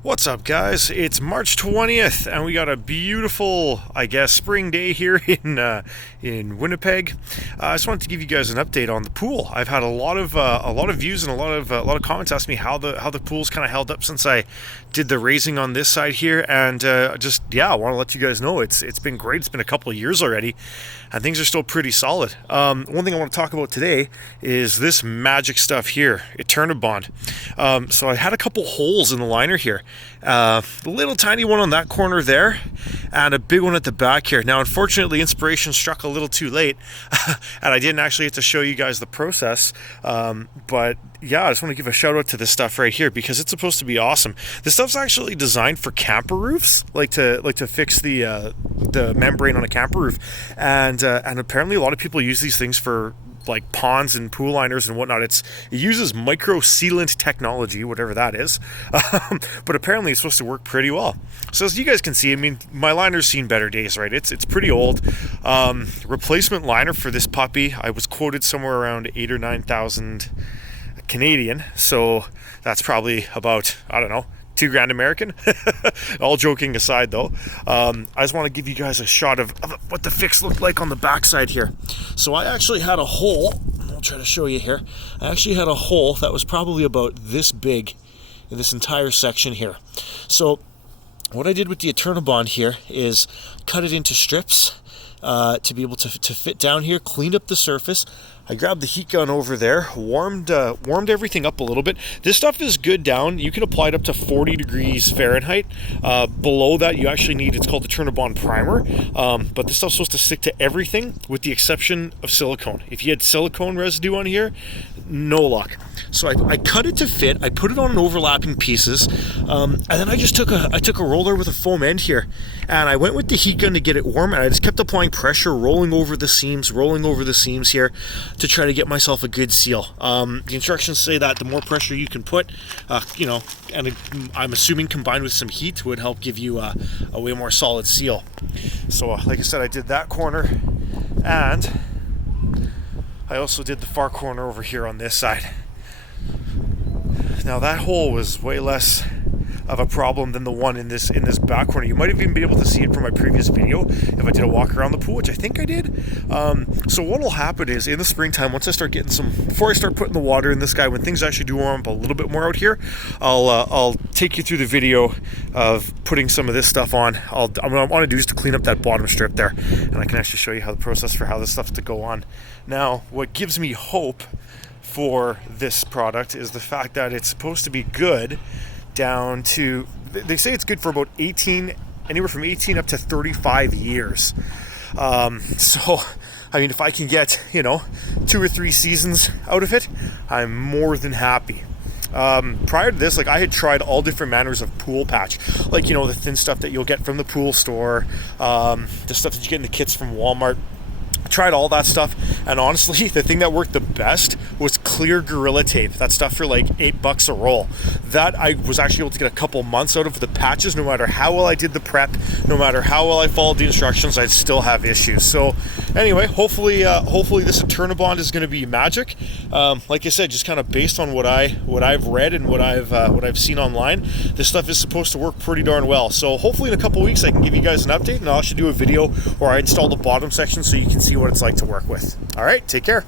What's up, guys? It's March 20th, and we got a beautiful, I guess, spring day here in Winnipeg. I just wanted to give you guys an update on the pool. I've had a lot of views and a lot of comments asking me how the pool's kind of held up since I did the raising on this side here, and I want to let you guys know it's been great. It's been a couple of years already, and things are still pretty solid. One thing I want to talk about today is this magic stuff here, Eternabond. So I had a couple holes in the liner here. A little tiny one on that corner there and a big one at the back here. Now, unfortunately, inspiration struck a little too late and I didn't actually get to show you guys the process, but yeah, I just want to give a shout out to this stuff right here because it's supposed to be awesome. This stuff's actually designed for camper roofs, like to fix the membrane on a camper roof, and apparently a lot of people use these things for like ponds and pool liners and whatnot. It uses micro sealant technology, whatever that is, but apparently it's supposed to work pretty well. So as you guys can see, I mean, my liner's seen better days, right? It's pretty old. Replacement liner for this puppy, I was quoted somewhere around 8,000 or 9,000 Canadian, so that's probably about, I don't know, $2,000 American. All joking aside though, I just want to give you guys a shot of what the fix looked like on the backside here. So I actually had a hole, I'll try to show you here. I actually had a hole that was probably about this big in this entire section here. So what I did with the Eternabond here is cut it into strips to be able to fit down here, cleaned up the surface. I grabbed the heat gun over there, warmed everything up a little bit. This stuff is good down. You can apply it up to 40 degrees Fahrenheit. Below that, you actually need, it's called the Eternabond primer. But this stuff's supposed to stick to everything with the exception of silicone. If you had silicone residue on here, no luck. So I cut it to fit. I put it on overlapping pieces, and then I just took a roller with a foam end here, and I went with the heat gun to get it warm, and I just kept applying pressure, rolling over the seams here to try to get myself a good seal. The instructions say that the more pressure you can put, and I'm assuming combined with some heat would help give you a way more solid seal. So like I said, I did that corner, and I also did the far corner over here on this side. Now that hole was way less of a problem than the one in this back corner. You might have even been able to see it from my previous video if I did a walk around the pool, which I think I did. So what will happen is in the springtime, once I start getting before I start putting the water in this guy, when things actually do warm up a little bit more out here, I'll take you through the video of putting some of this stuff on. What I want to do is to clean up that bottom strip there, and I can actually show you how the process for how this stuff's to go on. Now, what gives me hope for this product is the fact that it's supposed to be good down to, they say it's good for about anywhere from 18 up to 35 years. So, I mean, if I can get, 2 or 3 seasons out of it, I'm more than happy. Prior to this, I had tried all different manners of pool patch, the thin stuff that you'll get from the pool store, the stuff that you get in the kits from Walmart. I tried all that stuff, and honestly, the thing that worked the best was clear Gorilla Tape. That stuff for $8 a roll. That I was actually able to get a couple months out of the patches. No matter how well I did the prep, no matter how well I followed the instructions, I'd still have issues. So anyway, hopefully this Eternabond is going to be magic. Like I said, just kind of based on what I've read and what I've seen online, this stuff is supposed to work pretty darn well. So hopefully in a couple weeks I can give you guys an update, and I'll actually do a video where I install the bottom section so you can see what it's like to work with. All right, take care.